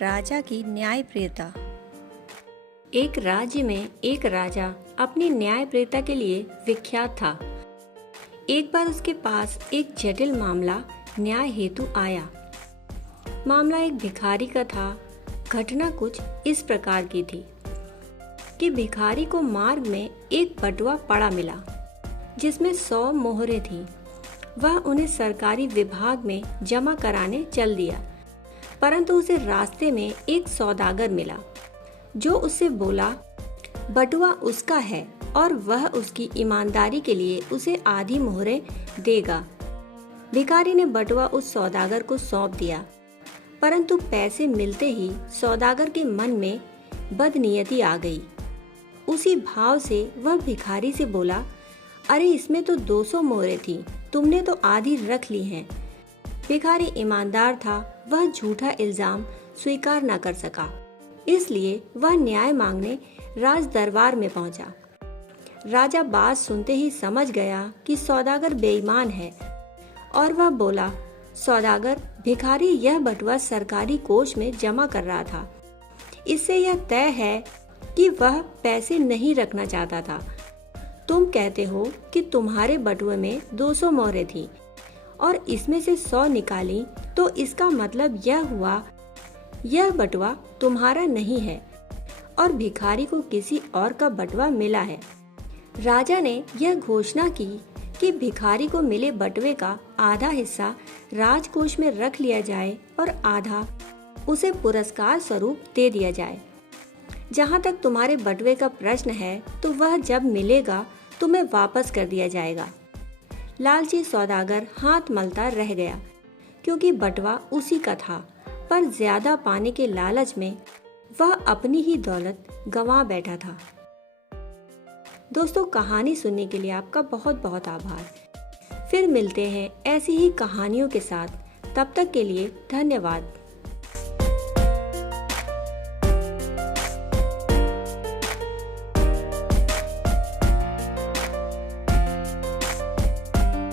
राजा की न्यायप्रियता। एक राज्य में एक राजा अपनी न्यायप्रियता के लिए विख्यात था। एक बार उसके पास एक जटिल मामला न्याय हेतु आया। मामला एक भिखारी का था। घटना कुछ इस प्रकार की थी कि भिखारी को मार्ग में एक बटुआ पड़ा मिला जिसमें 100 मोहरें थीं। वह उन्हें सरकारी विभाग में जमा कराने चल दिया, परंतु उसे रास्ते में एक सौदागर मिला जो उससे बोला बटुआ उसका है और वह उसकी ईमानदारी के लिए उसे आधी मोहरें देगा। भिखारी ने बटुआ उस सौदागर को सौंप दिया, परंतु पैसे मिलते ही सौदागर के मन में बदनीयती आ गई। उसी भाव से वह भिखारी से बोला, अरे इसमें तो 200 मोहरें थी, तुमने तो आधी रख ली हैं। भिखारी ईमानदार था, वह झूठा इल्जाम स्वीकार न कर सका, इसलिए वह न्याय मांगने राज दरबार में पहुंचा। राजा बात सुनते ही समझ गया कि सौदागर बेईमान है और वह बोला, सौदागर, भिखारी यह बटुआ सरकारी कोष में जमा कर रहा था। इससे यह तय है कि वह पैसे नहीं रखना चाहता था। तुम कहते हो कि तुम्हारे बटुए में 200 मोहरें थीं और इसमें से 100 निकाली, तो इसका मतलब यह हुआ यह बटुआ तुम्हारा नहीं है और भिखारी को किसी और का बटुआ मिला है। राजा ने यह घोषणा की कि भिखारी को मिले बटुए का आधा हिस्सा राजकोष में रख लिया जाए और आधा उसे पुरस्कार स्वरूप दे दिया जाए। जहाँ तक तुम्हारे बटुए का प्रश्न है, तो वह जब मिलेगा तुम्हें वापस कर दिया जाएगा। लालची सौदागर हाथ मलता रह गया, क्योंकि बटुआ उसी का था, पर ज्यादा पाने के लालच में वह अपनी ही दौलत गंवा बैठा था। दोस्तों, कहानी सुनने के लिए आपका बहुत बहुत आभार। फिर मिलते हैं ऐसी ही कहानियों के साथ। तब तक के लिए धन्यवाद।